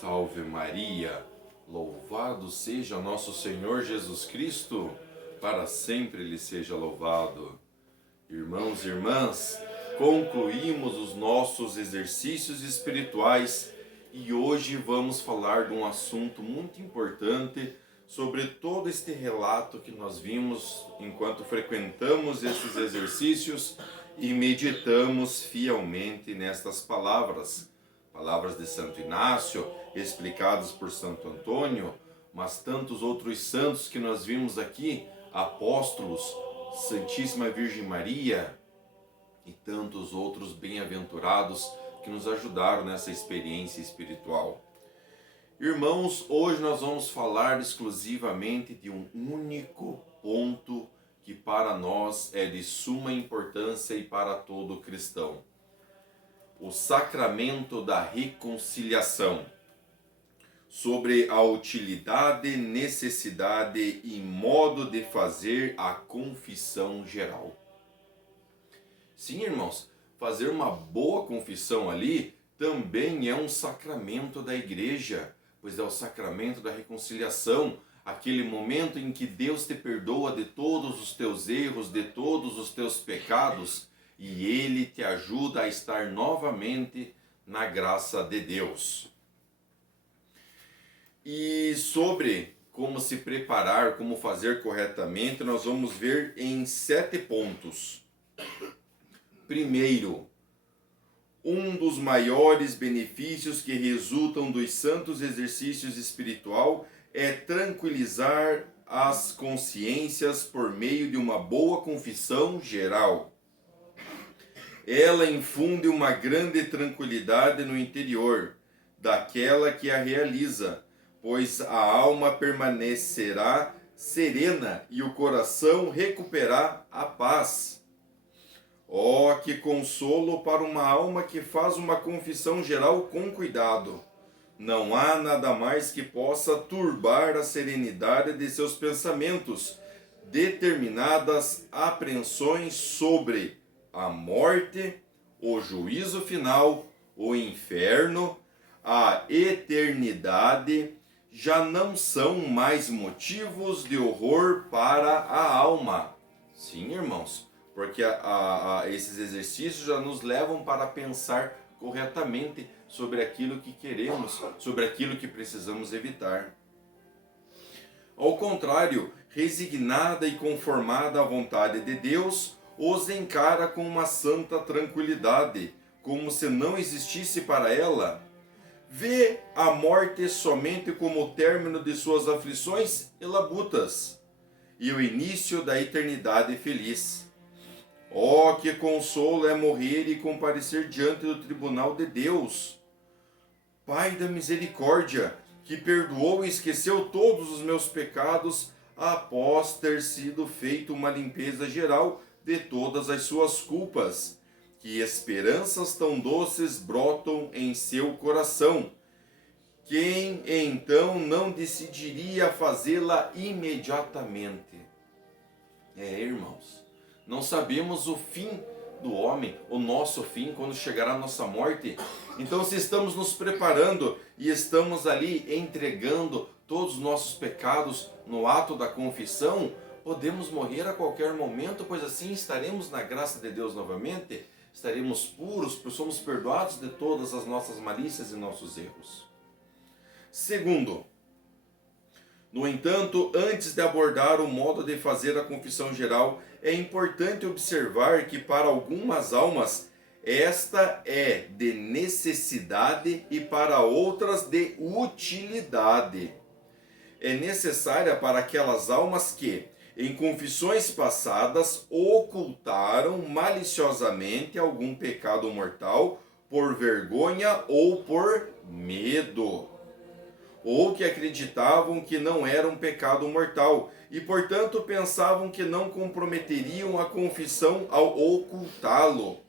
Salve Maria, louvado seja nosso Senhor Jesus Cristo, para sempre Ele seja louvado. Irmãos e irmãs, concluímos os nossos exercícios espirituais e hoje vamos falar de um assunto muito importante sobre todo este relato que nós vimos enquanto frequentamos esses exercícios e meditamos fielmente nestas palavras de Santo Inácio, explicadas por Santo Antônio, mas tantos outros santos que nós vimos aqui, apóstolos, Santíssima Virgem Maria e tantos outros bem-aventurados que nos ajudaram nessa experiência espiritual. Irmãos, hoje nós vamos falar exclusivamente de um único ponto que para nós é de suma importância e para todo cristão: o sacramento da reconciliação, sobre a utilidade, necessidade e modo de fazer a confissão geral. Sim, irmãos, fazer uma boa confissão ali também é um sacramento da igreja, pois é o sacramento da reconciliação, aquele momento em que Deus te perdoa de todos os teus erros, de todos os teus pecados, e Ele te ajuda a estar novamente na graça de Deus. E sobre como se preparar, como fazer corretamente, nós vamos ver em 7 pontos. Primeiro, um dos maiores benefícios que resultam dos santos exercícios espiritual é tranquilizar as consciências por meio de uma boa confissão geral. Ela infunde uma grande tranquilidade no interior daquela que a realiza, pois a alma permanecerá serena e o coração recuperará a paz. Oh, que consolo para uma alma que faz uma confissão geral com cuidado! Não há nada mais que possa turbar a serenidade de seus pensamentos, determinadas apreensões sobre a morte, o juízo final, o inferno, a eternidade, já não são mais motivos de horror para a alma. Sim, irmãos, porque esses exercícios já nos levam para pensar corretamente sobre aquilo que queremos, sobre aquilo que precisamos evitar. Ao contrário, resignada e conformada à vontade de Deus, os encara com uma santa tranquilidade, como se não existisse para ela. Vê a morte somente como o término de suas aflições e labutas, e o início da eternidade feliz. Oh, que consolo é morrer e comparecer diante do tribunal de Deus! Pai da misericórdia, que perdoou e esqueceu todos os meus pecados após ter sido feita uma limpeza geral de todas as suas culpas, que esperanças tão doces brotam em seu coração. Quem então não decidiria fazê-la imediatamente? Irmãos, não sabemos o fim do homem, o nosso fim, quando chegará a nossa morte. Então, se estamos nos preparando e estamos ali entregando todos os nossos pecados no ato da confissão, podemos morrer a qualquer momento, pois assim estaremos na graça de Deus novamente, estaremos puros, pois somos perdoados de todas as nossas malícias e nossos erros. Segundo, no entanto, antes de abordar o modo de fazer a confissão geral, é importante observar que para algumas almas esta é de necessidade e para outras de utilidade. É necessária para aquelas almas que, em confissões passadas, ocultaram maliciosamente algum pecado mortal por vergonha ou por medo, ou que acreditavam que não era um pecado mortal e, portanto, pensavam que não comprometeriam a confissão ao ocultá-lo.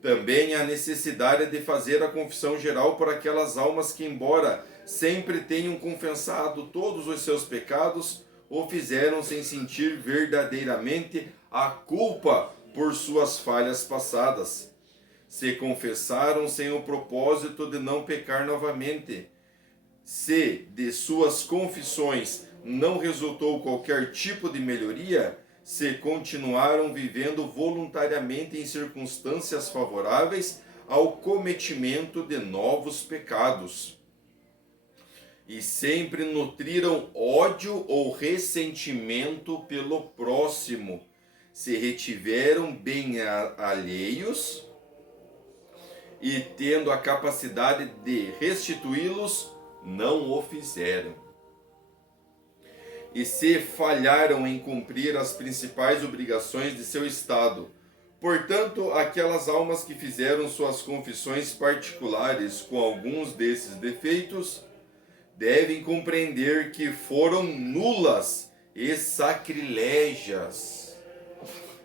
Também há necessidade de fazer a confissão geral por aquelas almas que, embora sempre tenham confessado todos os seus pecados, o fizeram sem sentir verdadeiramente a culpa por suas falhas passadas. Se confessaram sem o propósito de não pecar novamente, Se de suas confissões não resultou qualquer tipo de melhoria, se continuaram vivendo voluntariamente em circunstâncias favoráveis ao cometimento de novos pecados. E sempre nutriram ódio ou ressentimento pelo próximo, se retiveram bem alheios e, tendo a capacidade de restituí-los, não o fizeram. E se falharam em cumprir as principais obrigações de seu estado. Portanto, aquelas almas que fizeram suas confissões particulares com alguns desses defeitos devem compreender que foram nulas e sacrilégias,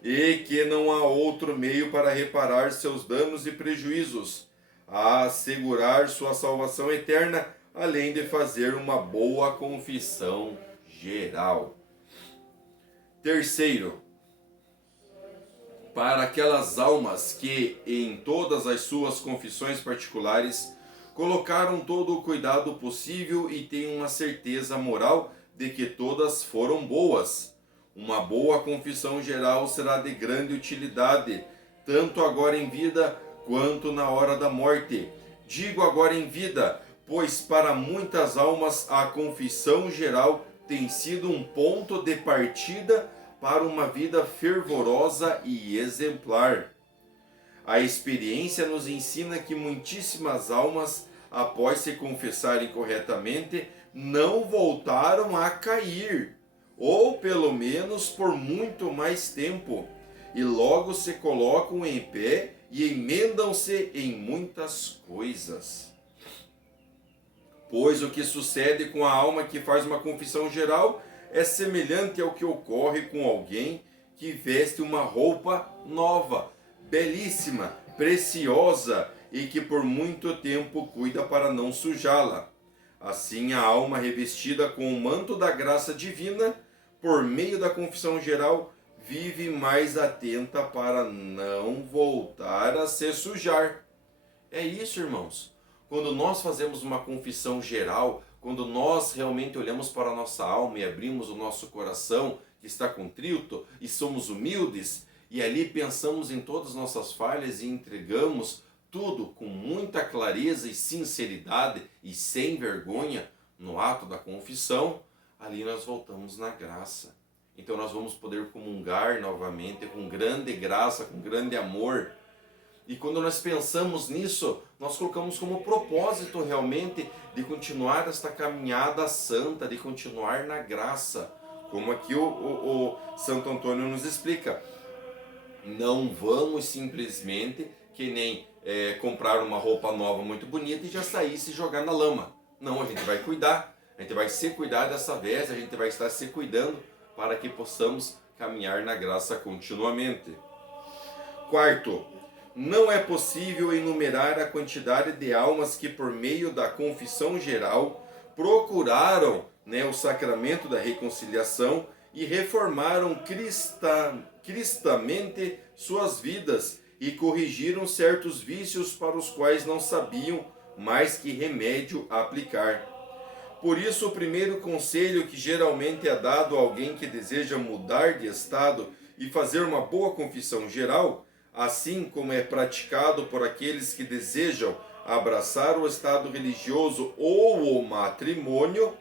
e que não há outro meio para reparar seus danos e prejuízos, a assegurar sua salvação eterna, além de fazer uma boa confissão geral. Terceiro, para aquelas almas que, em todas as suas confissões particulares, colocaram todo o cuidado possível e têm uma certeza moral de que todas foram boas. Uma boa confissão geral será de grande utilidade, tanto agora em vida quanto na hora da morte. Digo agora em vida, pois para muitas almas a confissão geral tem sido um ponto de partida para uma vida fervorosa e exemplar. A experiência nos ensina que muitíssimas almas, após se confessarem corretamente, não voltaram a cair, ou pelo menos por muito mais tempo, e logo se colocam em pé e emendam-se em muitas coisas. Pois o que sucede com a alma que faz uma confissão geral é semelhante ao que ocorre com alguém que veste uma roupa nova, belíssima, preciosa e que por muito tempo cuida para não sujá-la. Assim, a alma revestida com o manto da graça divina, por meio da confissão geral, vive mais atenta para não voltar a se sujar. É isso, irmãos. Quando nós fazemos uma confissão geral, quando nós realmente olhamos para a nossa alma e abrimos o nosso coração, que está contrito, e somos humildes, e ali pensamos em todas as nossas falhas e entregamos tudo com muita clareza e sinceridade e sem vergonha no ato da confissão, ali nós voltamos na graça. Então nós vamos poder comungar novamente com grande graça, com grande amor. E quando nós pensamos nisso, nós colocamos como propósito realmente de continuar esta caminhada santa, de continuar na graça. Como aqui o Santo Antônio nos explica. Não vamos simplesmente que nem comprar uma roupa nova muito bonita e já sair e se jogar na lama. Não, a gente vai cuidar, a gente vai se cuidar dessa veste, a gente vai estar se cuidando para que possamos caminhar na graça continuamente. Quarto, não é possível enumerar a quantidade de almas que por meio da confissão geral procuraram o sacramento da reconciliação e reformaram cristamente suas vidas e corrigiram certos vícios para os quais não sabiam mais que remédio aplicar. Por isso, o primeiro conselho que geralmente é dado a alguém que deseja mudar de estado e fazer uma boa confissão geral, assim como é praticado por aqueles que desejam abraçar o estado religioso ou o matrimônio,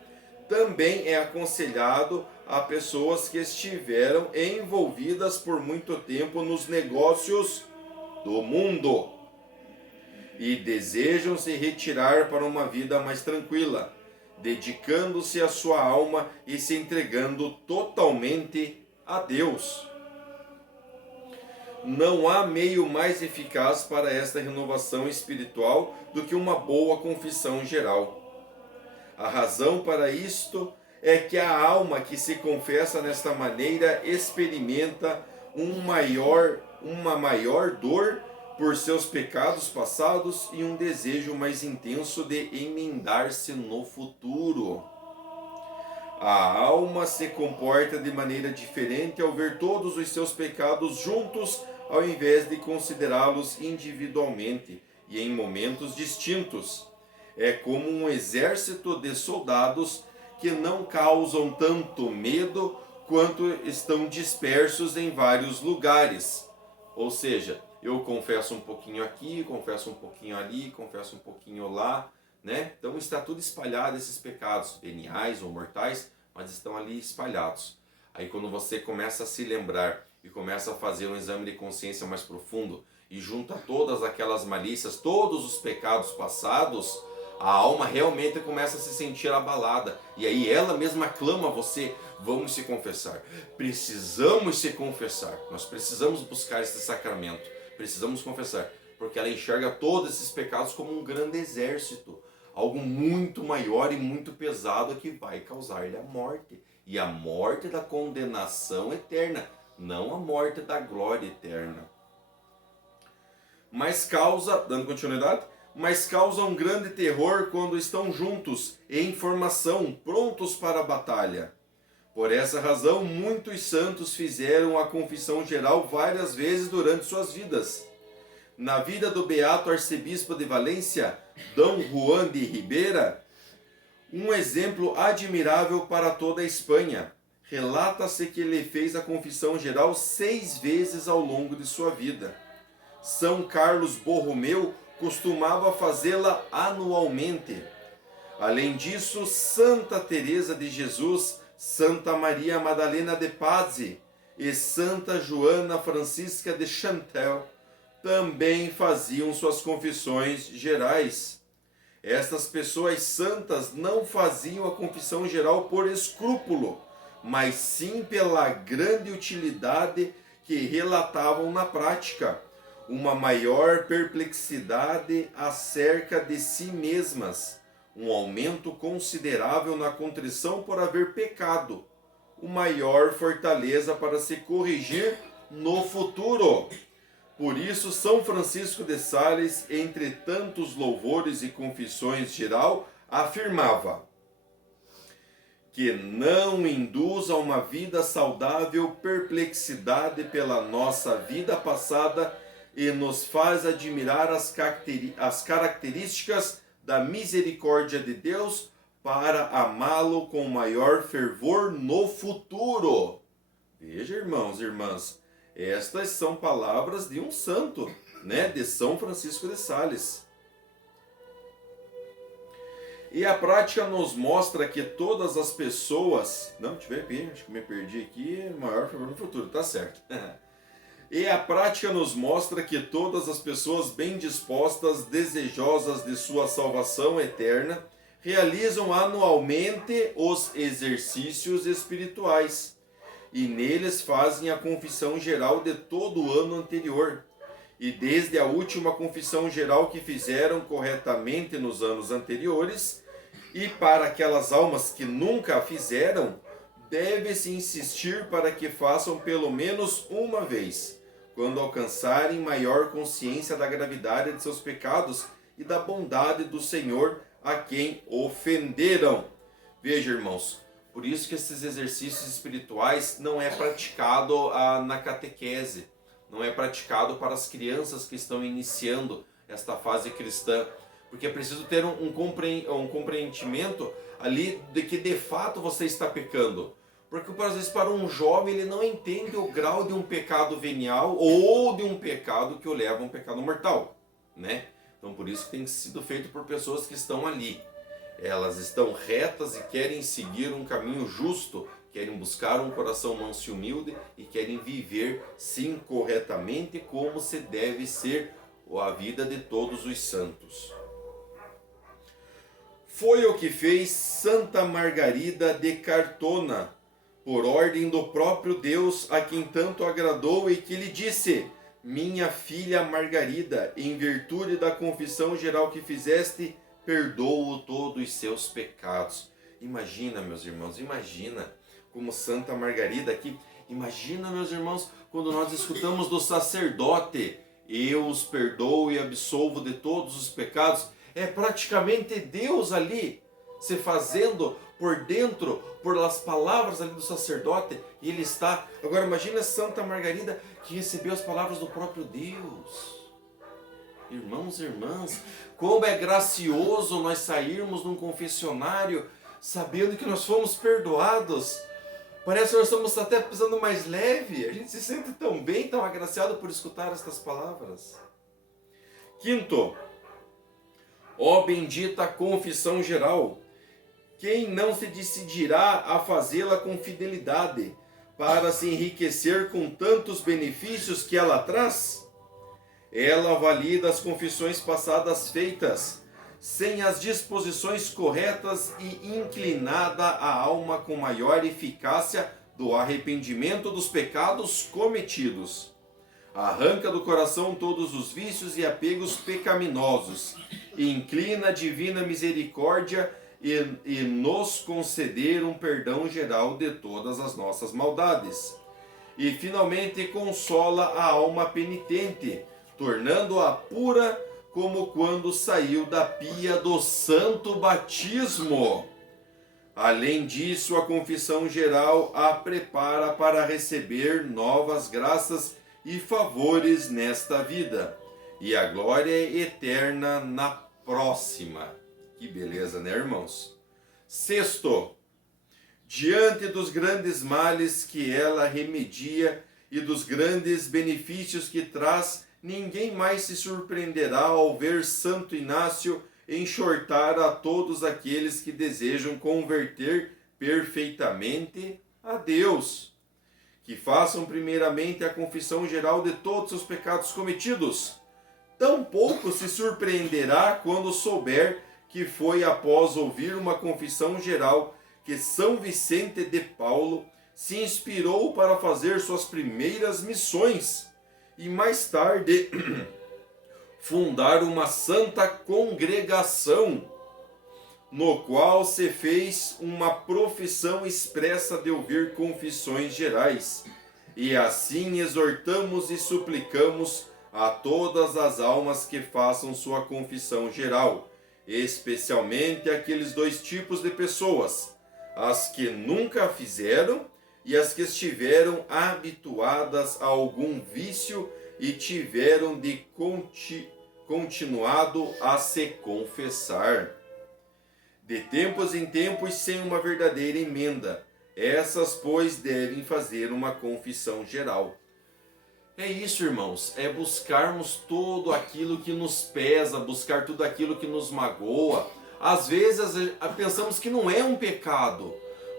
também é aconselhado a pessoas que estiveram envolvidas por muito tempo nos negócios do mundo e desejam se retirar para uma vida mais tranquila, dedicando-se à sua alma e se entregando totalmente a Deus. Não há meio mais eficaz para esta renovação espiritual do que uma boa confissão geral. A razão para isto é que a alma que se confessa nesta maneira experimenta uma maior dor por seus pecados passados e um desejo mais intenso de emendar-se no futuro. A alma se comporta de maneira diferente ao ver todos os seus pecados juntos, ao invés de considerá-los individualmente e em momentos distintos. É como um exército de soldados que não causam tanto medo quanto estão dispersos em vários lugares. Ou seja, eu confesso um pouquinho aqui, confesso um pouquinho ali, confesso um pouquinho lá, né? Então está tudo espalhado, esses pecados veniais ou mortais, mas estão ali espalhados. Aí quando você começa a se lembrar e começa a fazer um exame de consciência mais profundo e junta todas aquelas malícias, todos os pecados passados, a alma realmente começa a se sentir abalada. E aí ela mesma clama a você: vamos se confessar. Precisamos se confessar. Nós precisamos buscar esse sacramento. Precisamos confessar. Porque ela enxerga todos esses pecados como um grande exército. Algo muito maior e muito pesado que vai causar-lhe a morte. E a morte da condenação eterna, não a morte da glória eterna. Mas causa, dando continuidade, mas causa um grande terror quando estão juntos, em formação, prontos para a batalha. Por essa razão, muitos santos fizeram a confissão geral várias vezes durante suas vidas. Na vida do beato arcebispo de Valência, D. Juan de Ribera, um exemplo admirável para toda a Espanha. Relata-se que ele fez a confissão geral 6 vezes ao longo de sua vida. São Carlos Borromeu costumava fazê-la anualmente. Além disso, Santa Teresa de Jesus, Santa Maria Madalena de Pazzi e Santa Joana Francisca de Chantal também faziam suas confissões gerais. Estas pessoas santas não faziam a confissão geral por escrúpulo, mas sim pela grande utilidade que relatavam na prática, uma maior perplexidade acerca de si mesmas, um aumento considerável na contrição por haver pecado, uma maior fortaleza para se corrigir no futuro. Por isso, São Francisco de Sales, entre tantos louvores e confissões geral, afirmava que não induz a uma vida saudável perplexidade pela nossa vida passada e nos faz admirar as características da misericórdia de Deus para amá-lo com maior fervor no futuro. Veja, irmãos e irmãs, estas são palavras de um santo, né, de São Francisco de Sales. E a prática nos mostra que todas as pessoas... Não, tiver bem, acho que me perdi aqui, maior fervor no futuro, tá certo. E a prática nos mostra que todas as pessoas bem dispostas, desejosas de sua salvação eterna, realizam anualmente os exercícios espirituais e neles fazem a confissão geral de todo o ano anterior. E desde a última confissão geral que fizeram corretamente nos anos anteriores, e para aquelas almas que nunca a fizeram, deve-se insistir para que façam pelo menos uma vez, quando alcançarem maior consciência da gravidade de seus pecados e da bondade do Senhor a quem ofenderam. Veja, irmãos, por isso que esses exercícios espirituais não é praticado na catequese, não é praticado para as crianças que estão iniciando esta fase cristã, porque é preciso ter um compreendimento ali de que de fato você está pecando. Porque às vezes para um jovem ele não entende o grau de um pecado venial ou de um pecado que o leva a um pecado mortal, né? Então por isso que tem sido feito por pessoas que estão ali. Elas estão retas e querem seguir um caminho justo, querem buscar um coração manso e humilde e querem viver sim corretamente como se deve ser a vida de todos os santos. Foi o que fez Santa Margarida de Cartona, por ordem do próprio Deus, a quem tanto agradou e que lhe disse: minha filha Margarida, em virtude da confissão geral que fizeste, perdoo todos os seus pecados. Imagina, meus irmãos, imagina como Santa Margarida aqui. Imagina, meus irmãos, quando nós escutamos do sacerdote: eu os perdoo e absolvo de todos os pecados. É praticamente Deus ali se fazendo por dentro, por as palavras ali do sacerdote, e ele está... Agora imagina Santa Margarida que recebeu as palavras do próprio Deus. Irmãos e irmãs, como é gracioso nós sairmos num confessionário sabendo que nós fomos perdoados. Parece que nós estamos até pisando mais leve. A gente se sente tão bem, tão agraciado por escutar estas palavras. Quinto, ó bendita confissão geral, quem não se decidirá a fazê-la com fidelidade, para se enriquecer com tantos benefícios que ela traz? Ela valida as confissões passadas feitas, sem as disposições corretas e inclinada a alma com maior eficácia do arrependimento dos pecados cometidos. Arranca do coração todos os vícios e apegos pecaminosos, inclina a divina misericórdia e nos conceder um perdão geral de todas as nossas maldades. E finalmente consola a alma penitente, tornando-a pura como quando saiu da pia do santo batismo. Além disso, a confissão geral a prepara para receber novas graças e favores nesta vida, e a glória eterna na próxima. Que beleza, né, irmãos? Sexto, diante dos grandes males que ela remedia e dos grandes benefícios que traz, ninguém mais se surpreenderá ao ver Santo Inácio exortar a todos aqueles que desejam converter perfeitamente a Deus, que façam primeiramente a confissão geral de todos os pecados cometidos. Tampouco se surpreenderá quando souber que foi após ouvir uma confissão geral que São Vicente de Paulo se inspirou para fazer suas primeiras missões e mais tarde fundar uma santa congregação, no qual se fez uma profissão expressa de ouvir confissões gerais. E assim exortamos e suplicamos a todas as almas que façam sua confissão geral, especialmente aqueles dois tipos de pessoas, as que nunca a fizeram e as que estiveram habituadas a algum vício e tiveram de continuado a se confessar. De tempos em tempos, sem uma verdadeira emenda, essas, pois, devem fazer uma confissão geral. É isso, irmãos, é buscarmos tudo aquilo que nos pesa, buscar tudo aquilo que nos magoa. Às vezes pensamos que não é um pecado,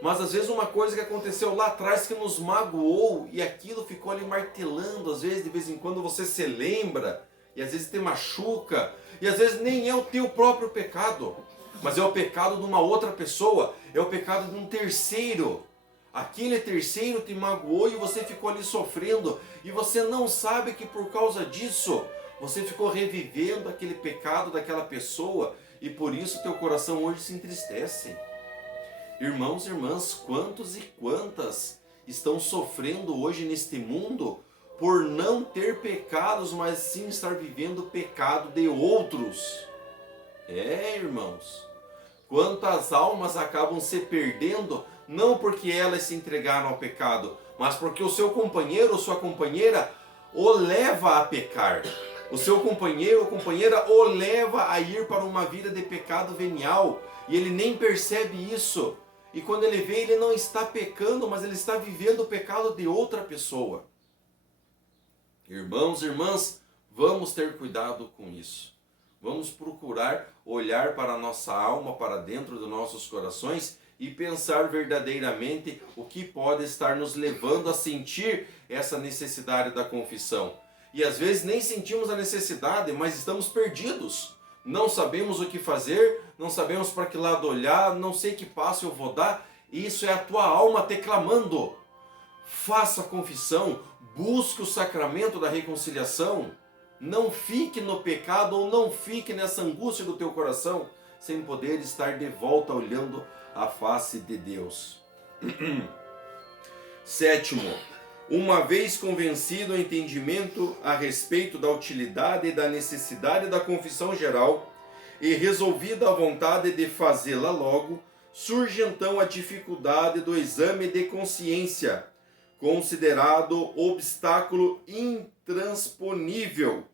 mas às vezes uma coisa que aconteceu lá atrás que nos magoou e aquilo ficou ali martelando. Às vezes, de vez em quando você se lembra e às vezes te machuca, e às vezes nem é o teu próprio pecado, mas é o pecado de uma outra pessoa, é o pecado de um terceiro. Aquele terceiro te magoou e você ficou ali sofrendo, e você não sabe que por causa disso você ficou revivendo aquele pecado daquela pessoa, e por isso teu coração hoje se entristece. Irmãos e irmãs, quantos e quantas estão sofrendo hoje neste mundo por não ter pecados, mas sim estar vivendo o pecado de outros? Irmãos, quantas almas acabam se perdendo, não porque elas se entregaram ao pecado, mas porque o seu companheiro ou sua companheira o leva a pecar. O seu companheiro ou companheira o leva a ir para uma vida de pecado venial, e ele nem percebe isso. E quando ele vê, ele não está pecando, mas ele está vivendo o pecado de outra pessoa. Irmãos e irmãs, vamos ter cuidado com isso. Vamos procurar olhar para a nossa alma, para dentro dos nossos corações, e pensar verdadeiramente o que pode estar nos levando a sentir essa necessidade da confissão. E às vezes nem sentimos a necessidade, mas estamos perdidos. Não sabemos o que fazer, não sabemos para que lado olhar, não sei que passo eu vou dar. Isso é a tua alma te clamando. Faça a confissão, busque o sacramento da reconciliação. Não fique no pecado ou não fique nessa angústia do teu coração, sem poder estar de volta olhando a face de Deus. Sétimo, uma vez convencido o entendimento a respeito da utilidade e da necessidade da confissão geral, e resolvida a vontade de fazê-la logo, surge então a dificuldade do exame de consciência, considerado obstáculo intransponível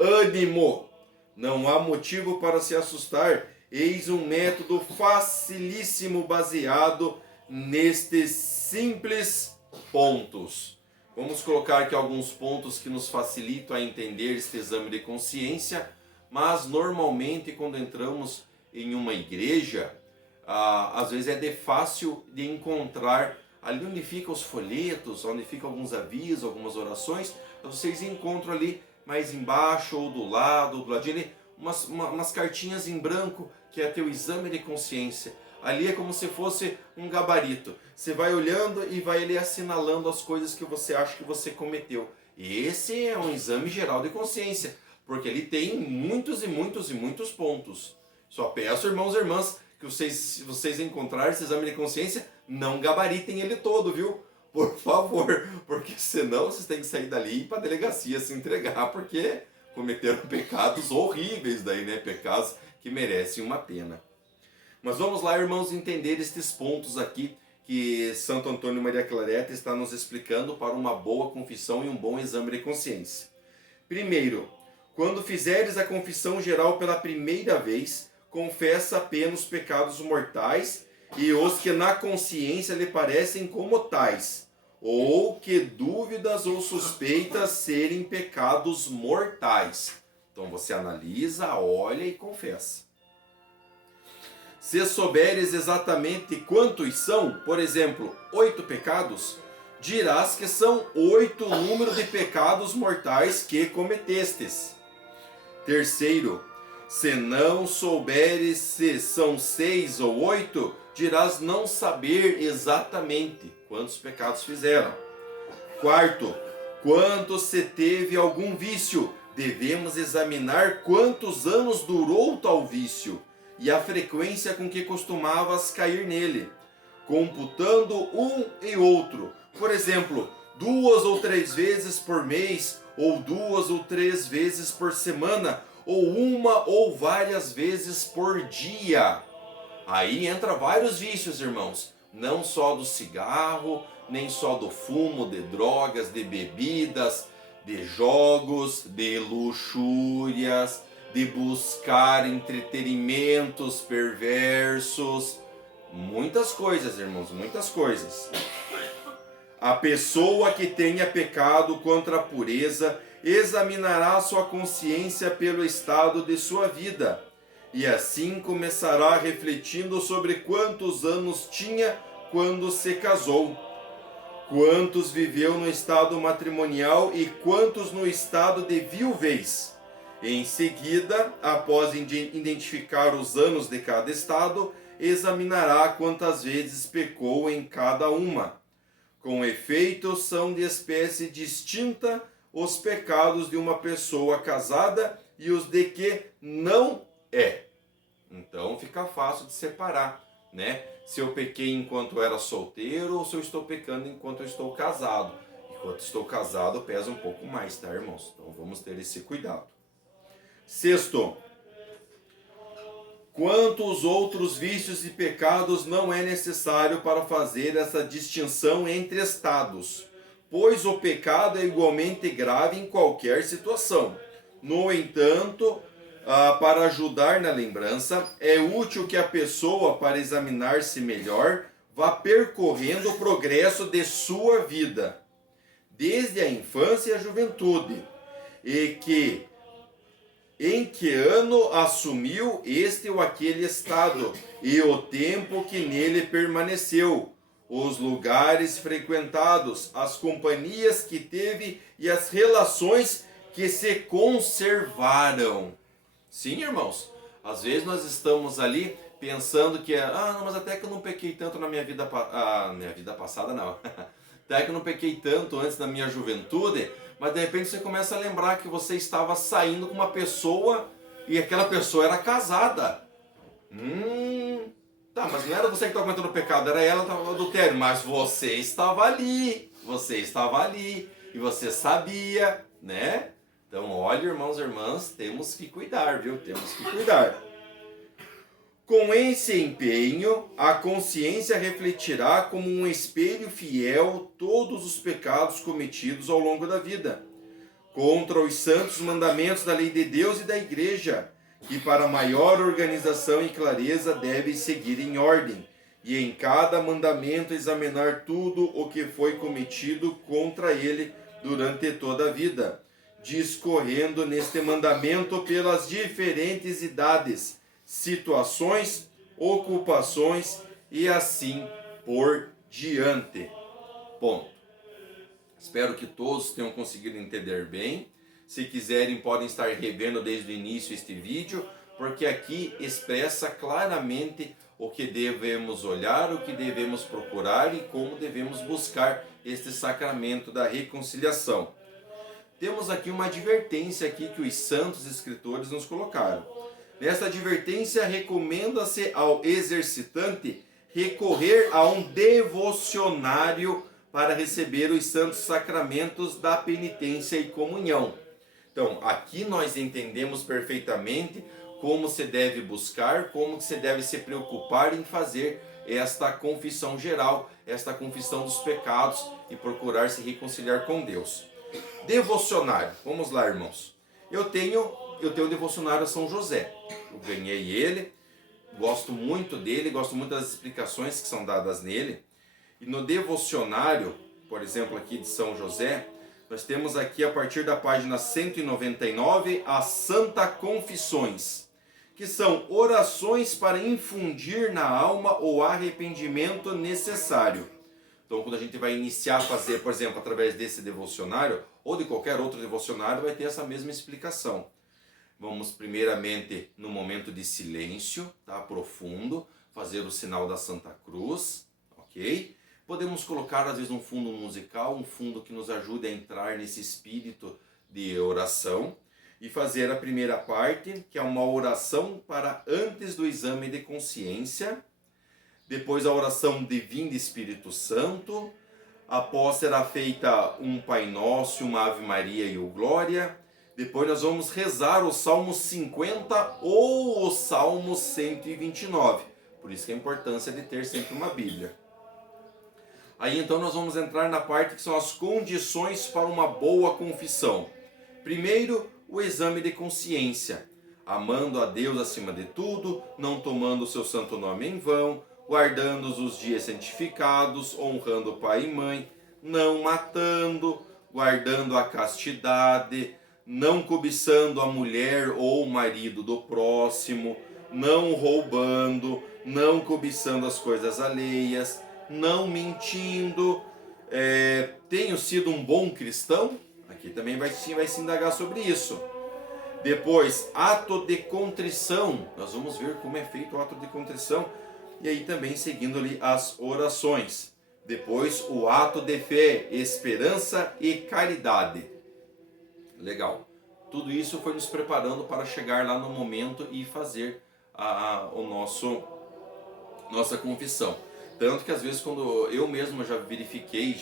ânimo. Não há motivo para se assustar. Eis um método facilíssimo baseado nestes simples pontos. Vamos colocar aqui alguns pontos que nos facilitam a entender este exame de consciência, mas normalmente quando entramos em uma igreja, às vezes é fácil de encontrar ali onde ficam os folhetos, onde ficam alguns avisos, algumas orações, vocês encontram ali mais embaixo ou do ladinho ali, umas cartinhas em branco que é teu exame de consciência. Ali é como se fosse um gabarito. Você vai olhando e vai ali assinalando as coisas que você acha que você cometeu. E esse é um exame geral de consciência, porque ele tem muitos e muitos e muitos pontos. Só peço, irmãos e irmãs, que se vocês encontrarem esse exame de consciência, não gabaritem ele todo, viu? Por favor, porque senão vocês têm que sair dali e ir para a delegacia se entregar, porque cometeram pecados horríveis daí, né? Pecados que merecem uma pena. Mas vamos lá, irmãos, entender estes pontos aqui que Santo Antônio Maria Clareta está nos explicando para uma boa confissão e um bom exame de consciência. Primeiro, quando fizeres a confissão geral pela primeira vez, confessa apenas os pecados mortais e os que na consciência lhe parecem como tais, ou que dúvidas ou suspeitas serem pecados mortais. Então você analisa, olha e confessa. Se souberes exatamente quantos são, por exemplo, 8 pecados, dirás que são 8 o número de pecados mortais que cometestes. Terceiro, se não souberes se são 6 ou 8, dirás não saber exatamente quantos pecados fizeram. Quarto, quando se teve algum vício, devemos examinar quantos anos durou tal vício e a frequência com que costumavas cair nele, computando um e outro. Por exemplo, 2 ou 3 vezes por mês, ou 2 ou 3 vezes por semana, ou uma ou várias vezes por dia. Aí entra vários vícios, irmãos. Não só do cigarro, nem só do fumo, de drogas, de bebidas, de jogos, de luxúrias, de buscar entretenimentos perversos. Muitas coisas, irmãos, muitas coisas. A pessoa que tenha pecado contra a pureza examinará sua consciência pelo estado de sua vida, e assim começará refletindo sobre quantos anos tinha quando se casou, quantos viveu no estado matrimonial e quantos no estado de viuvez. Em seguida, após identificar os anos de cada estado, examinará quantas vezes pecou em cada uma. Com efeito, são de espécie distinta os pecados de uma pessoa casada e os de que não é. Então fica fácil de separar, né? Se eu pequei enquanto era solteiro ou se eu estou pecando enquanto eu estou casado. Enquanto estou casado pesa um pouco mais, tá, irmãos? Então vamos ter esse cuidado. Sexto, quantos outros vícios e pecados não é necessário para fazer essa distinção entre estados, pois o pecado é igualmente grave em qualquer situação. No entanto, para ajudar na lembrança, é útil que a pessoa, para examinar-se melhor, vá percorrendo o progresso de sua vida, desde a infância e a juventude, e em que ano assumiu este ou aquele estado, e o tempo que nele permaneceu, os lugares frequentados, as companhias que teve e as relações que se conservaram. Sim, irmãos, às vezes nós estamos ali pensando que, não, mas até que eu não pequei tanto na minha vida passada, não. Até que eu não pequei tanto antes da minha juventude, mas de repente você começa a lembrar que você estava saindo com uma pessoa e aquela pessoa era casada. Tá, mas não era você que estava cometendo o pecado, era ela que estava no adultério, mas você estava ali, e você sabia, né? Então, olha, irmãos e irmãs, temos que cuidar, viu? Temos que cuidar. Com esse empenho, a consciência refletirá como um espelho fiel todos os pecados cometidos ao longo da vida. contra os santos mandamentos da lei de Deus e da igreja, que para maior organização e clareza deve seguir em ordem, e em cada mandamento examinar tudo o que foi cometido contra ele durante toda a vida, discorrendo neste mandamento pelas diferentes idades, situações, ocupações e assim por diante. Ponto. Espero que todos tenham conseguido entender bem. Se quiserem, podem estar revendo desde o início este vídeo, porque aqui expressa claramente o que devemos olhar, o que devemos procurar e como devemos buscar este sacramento da reconciliação. Temos aqui uma advertência aqui que os santos escritores nos colocaram. Nesta advertência, recomenda-se ao exercitante recorrer a um devocionário para receber os santos sacramentos da penitência e comunhão. Então, aqui nós entendemos perfeitamente como se deve buscar, como se deve se preocupar em fazer esta confissão geral, esta confissão dos pecados e procurar se reconciliar com Deus. Devocionário, vamos lá, irmãos. Eu tenho o devocionário a São José. Eu ganhei ele, gosto muito dele, gosto muito das explicações que são dadas nele. E no devocionário, por exemplo, aqui de São José, nós temos aqui a partir da página 199 as Santa Confissões, que são orações para infundir na alma o arrependimento necessário. Então, quando a gente vai iniciar a fazer, por exemplo, através desse devocionário, ou de qualquer outro devocionário, vai ter essa mesma explicação. Vamos primeiramente, no momento de silêncio, tá, profundo, fazer o sinal da Santa Cruz, ok? Podemos colocar, às vezes, um fundo musical, um fundo que nos ajude a entrar nesse espírito de oração e fazer a primeira parte, que é uma oração para antes do exame de consciência, depois a oração de Vinde Espírito Santo, após será feita um Pai Nosso, uma Ave Maria e o Glória, depois nós vamos rezar o Salmo 50 ou o Salmo 129, por isso que a importância de ter sempre uma Bíblia. Aí então nós vamos entrar na parte que são as condições para uma boa confissão. Primeiro, o exame de consciência, amando a Deus acima de tudo, não tomando o seu santo nome em vão, guardando os dias santificados, honrando pai e mãe, não matando, guardando a castidade, não cobiçando a mulher ou o marido do próximo, não roubando, não cobiçando as coisas alheias, não mentindo, tenho sido um bom cristão? Aqui também vai se indagar sobre isso. Depois, ato de contrição, nós vamos ver como é feito o ato de contrição, e aí também seguindo ali as orações. Depois, o ato de fé, esperança e caridade. Legal. Tudo isso foi nos preparando para chegar lá no momento e fazer nossa confissão. Tanto que às vezes quando eu mesmo já verifiquei,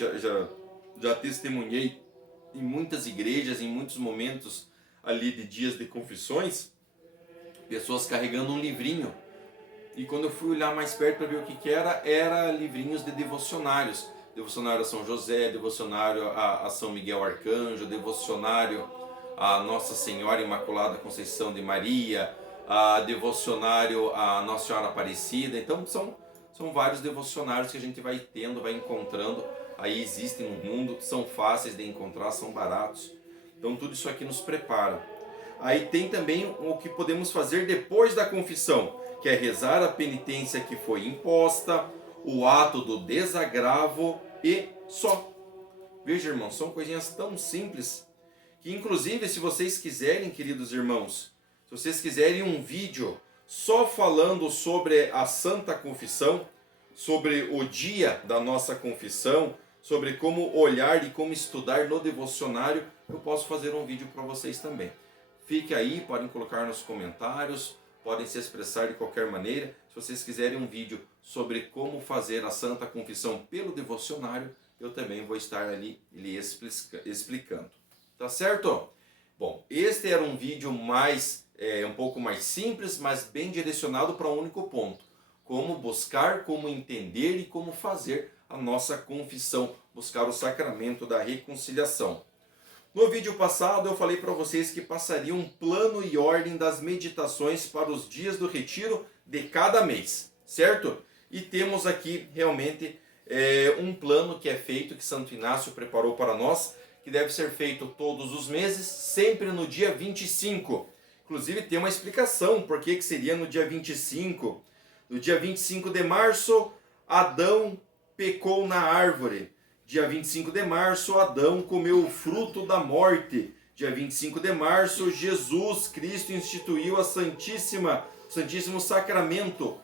já testemunhei em muitas igrejas, em muitos momentos ali de dias de confissões, pessoas carregando um livrinho. E quando eu fui olhar mais perto para ver o que era livrinhos de devocionários. Devocionário a São José, devocionário a São Miguel Arcanjo, devocionário a Nossa Senhora Imaculada Conceição de Maria, devocionário a Nossa Senhora Aparecida. Então são vários devocionários que a gente vai tendo, vai encontrando. Aí existem no mundo, são fáceis de encontrar, são baratos. Então tudo isso aqui nos prepara. Aí tem também o que podemos fazer depois da confissão, que é rezar a penitência que foi imposta, o ato do desagravo e só. Veja, irmãos, são coisinhas tão simples que, inclusive, se vocês quiserem, queridos irmãos, se vocês quiserem um vídeo só falando sobre a Santa Confissão, sobre o dia da nossa confissão, sobre como olhar e como estudar no devocionário, eu posso fazer um vídeo para vocês também. Fique aí, podem colocar nos comentários, podem se expressar de qualquer maneira. Se vocês quiserem um vídeo sobre como fazer a Santa Confissão pelo devocionário, eu também vou estar ali lhe explicando. Tá certo? Bom, este era um vídeo um pouco mais simples, mas bem direcionado para um único ponto. Como buscar, como entender e como fazer a nossa confissão, buscar o sacramento da reconciliação. No vídeo passado eu falei para vocês que passaria um plano e ordem das meditações para os dias do retiro de cada mês, certo? E temos aqui realmente um plano que é feito, que Santo Inácio preparou para nós, que deve ser feito todos os meses, sempre no dia 25. Inclusive tem uma explicação por que seria no dia 25. No dia 25 de março, Adão pecou na árvore. Dia 25 de março, Adão comeu o fruto da morte. Dia 25 de março, Jesus Cristo instituiu a Santíssimo Sacramento.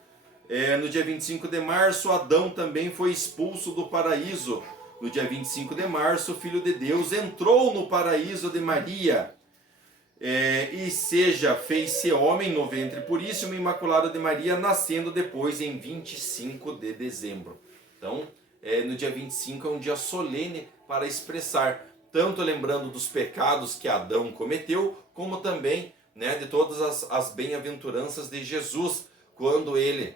No dia 25 de março, Adão também foi expulso do paraíso. No dia 25 de março, o Filho de Deus entrou no paraíso de Maria. Fez-se homem no ventre puríssimo, imaculado de Maria, nascendo depois em 25 de dezembro. Então, no dia 25 é um dia solene para expressar, tanto lembrando dos pecados que Adão cometeu, como também de todas as bem-aventuranças de Jesus, quando ele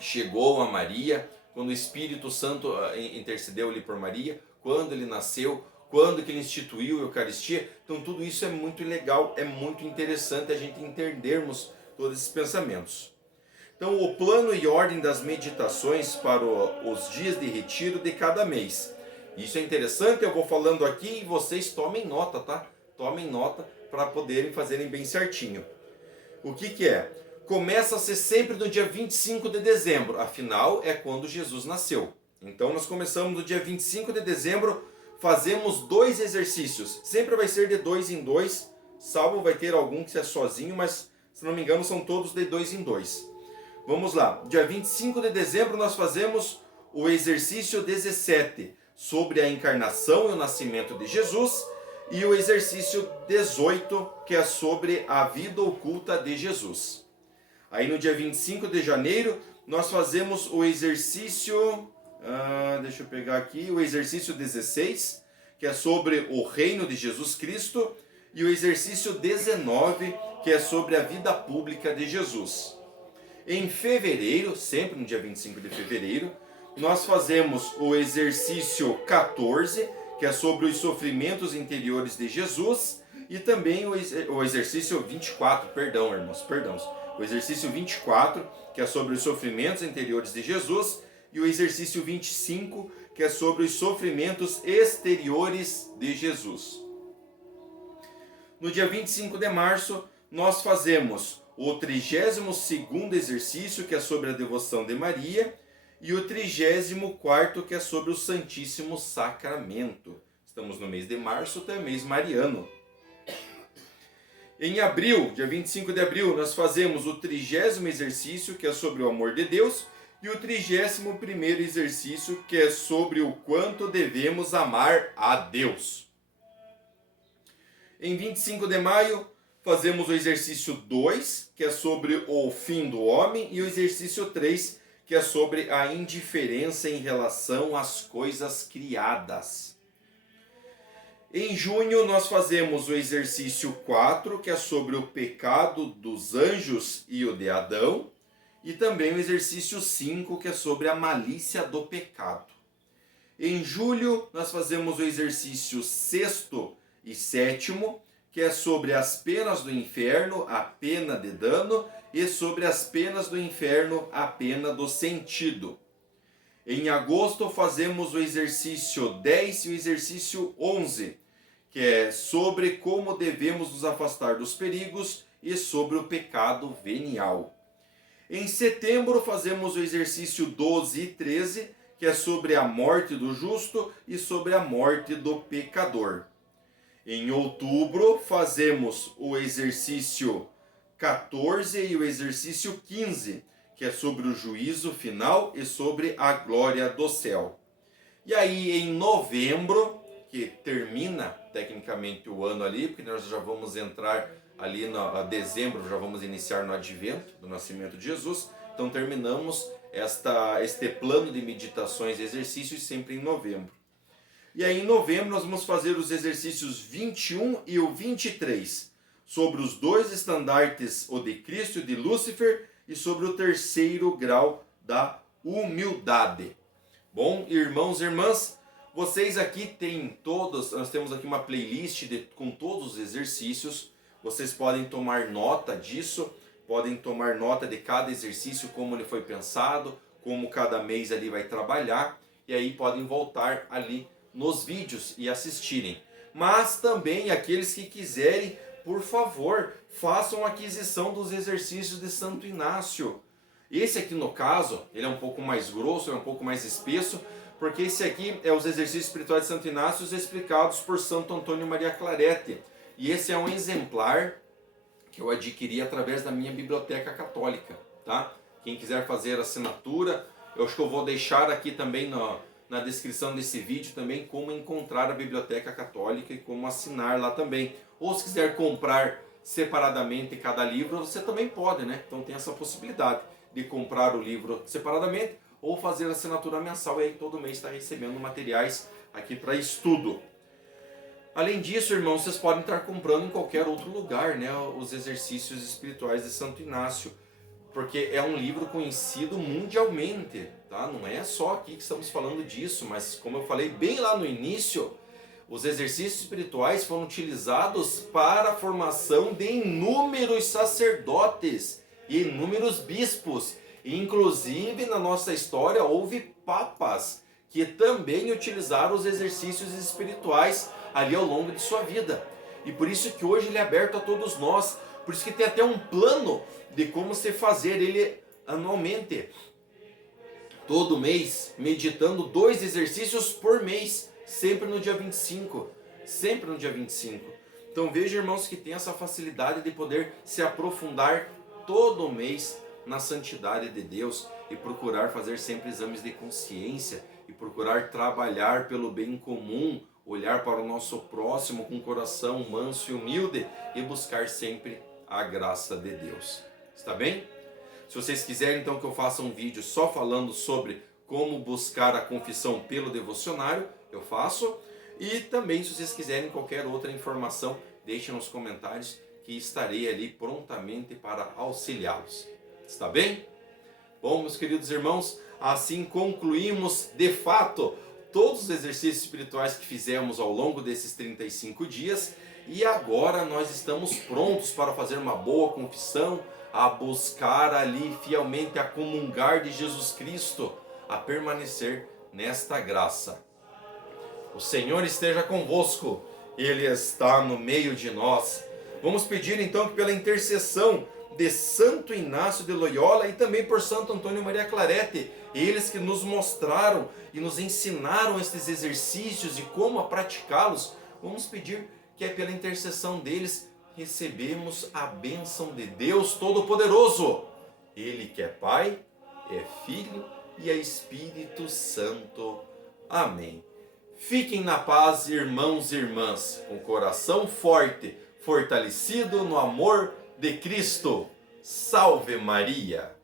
chegou a Maria, quando o Espírito Santo intercedeu ali por Maria, quando ele nasceu, quando que ele instituiu a Eucaristia. Então tudo isso é muito legal, é muito interessante a gente entendermos todos esses pensamentos. Então o plano e ordem das meditações para os dias de retiro de cada mês. Isso é interessante, eu vou falando aqui e vocês tomem nota, tá? Tomem nota para poderem fazerem bem certinho. O que é? Começa-se sempre no dia 25 de dezembro, afinal é quando Jesus nasceu. Então nós começamos no dia 25 de dezembro, fazemos 2 exercícios, sempre vai ser de 2 em 2, salvo vai ter algum que é sozinho, mas se não me engano são todos de 2 em 2. Vamos lá, dia 25 de dezembro nós fazemos o exercício 17, sobre a encarnação e o nascimento de Jesus, e o exercício 18, que é sobre a vida oculta de Jesus. Aí no dia 25 de janeiro nós fazemos o exercício, deixa eu pegar aqui, o exercício 16, que é sobre o reino de Jesus Cristo, e o exercício 19, que é sobre a vida pública de Jesus. Em fevereiro, sempre no dia 25 de fevereiro, nós fazemos o exercício 14, que é sobre os sofrimentos interiores de Jesus, e também o exercício 24, o exercício 24, que é sobre os sofrimentos interiores de Jesus, e o exercício 25, que é sobre os sofrimentos exteriores de Jesus. No dia 25 de março, nós fazemos o 32º exercício, que é sobre a devoção de Maria, e o 34º, que é sobre o Santíssimo Sacramento. Estamos no mês de março, então é mês mariano. Em abril, dia 25 de abril, nós fazemos o 30º exercício, que é sobre o amor de Deus, e o 31º exercício, que é sobre o quanto devemos amar a Deus. Em 25 de maio, fazemos o exercício 2, que é sobre o fim do homem, e o exercício 3, que é sobre a indiferença em relação às coisas criadas. Em junho nós fazemos o exercício 4, que é sobre o pecado dos anjos e o de Adão, e também o exercício 5, que é sobre a malícia do pecado. Em julho nós fazemos o exercício 6º e 7º, que é sobre as penas do inferno, a pena de dano, e sobre as penas do inferno, a pena do sentido. Em agosto fazemos o exercício 10 e o exercício 11, que é sobre como devemos nos afastar dos perigos e sobre o pecado venial. Em setembro fazemos o exercício 12 e 13, que é sobre a morte do justo e sobre a morte do pecador. Em outubro fazemos o exercício 14 e o exercício 15, que é sobre o juízo final e sobre a glória do céu. E aí em novembro, que termina tecnicamente o ano ali, porque nós já vamos entrar ali no dezembro, já vamos iniciar no advento do nascimento de Jesus, então terminamos este plano de meditações e exercícios sempre em novembro. E aí em novembro nós vamos fazer os exercícios 21 e o 23, sobre os 2 estandartes, o de Cristo e o de Lúcifer, e sobre o 3º grau da humildade. Bom, irmãos e irmãs, Vocês aqui têm todos, nós temos aqui uma playlist com todos os exercícios. Vocês podem tomar nota disso, podem tomar nota de cada exercício, como ele foi pensado, como cada mês ali vai trabalhar, e aí podem voltar ali nos vídeos e assistirem. Mas também aqueles que quiserem, por favor, façam a aquisição dos exercícios de Santo Inácio. Esse aqui no caso, ele é um pouco mais grosso, é um pouco mais espesso, porque esse aqui é os exercícios espirituais de Santo Inácio explicados por Santo Antônio Maria Claret. E esse é um exemplar que eu adquiri através da minha biblioteca católica, tá? Quem quiser fazer assinatura, eu acho que eu vou deixar aqui também na descrição desse vídeo também como encontrar a biblioteca católica e como assinar lá também. Ou se quiser comprar separadamente cada livro, você também pode, né? Então tem essa possibilidade de comprar o livro separadamente ou fazer assinatura mensal, e aí todo mês está recebendo materiais aqui para estudo. Além disso, irmãos, vocês podem estar comprando em qualquer outro lugar, né, os exercícios espirituais de Santo Inácio, porque é um livro conhecido mundialmente, tá? Não é só aqui que estamos falando disso, mas como eu falei bem lá no início, os exercícios espirituais foram utilizados para a formação de inúmeros sacerdotes e inúmeros bispos. Inclusive, na nossa história, houve papas que também utilizaram os exercícios espirituais ali ao longo de sua vida. E por isso que hoje ele é aberto a todos nós. Por isso que tem até um plano de como se fazer ele anualmente. Todo mês, meditando 2 exercícios por mês, sempre no dia 25. Sempre no dia 25. Então veja, irmãos, que tem essa facilidade de poder se aprofundar todo mês na santidade de Deus e procurar fazer sempre exames de consciência e procurar trabalhar pelo bem comum, olhar para o nosso próximo com um coração manso e humilde e buscar sempre a graça de Deus. Está bem? Se vocês quiserem então que eu faça um vídeo só falando sobre como buscar a confissão pelo devocionário, eu faço. E também, se vocês quiserem qualquer outra informação, deixem nos comentários que estarei ali prontamente para auxiliá-los. Está bem? Bom, meus queridos irmãos, assim concluímos de fato todos os exercícios espirituais que fizemos ao longo desses 35 dias e agora nós estamos prontos para fazer uma boa confissão, a buscar ali fielmente a comungar de Jesus Cristo, a permanecer nesta graça. O Senhor esteja convosco, Ele está no meio de nós. Vamos pedir então que pela intercessão de Santo Inácio de Loyola e também por Santo Antônio Maria Claret, eles que nos mostraram e nos ensinaram estes exercícios e como a praticá-los, vamos pedir que é pela intercessão deles recebemos a bênção de Deus Todo-Poderoso. Ele que é Pai, é Filho e é Espírito Santo. Amém. Fiquem na paz, irmãos e irmãs, com o coração forte, fortalecido no amor de Cristo. Salve Maria!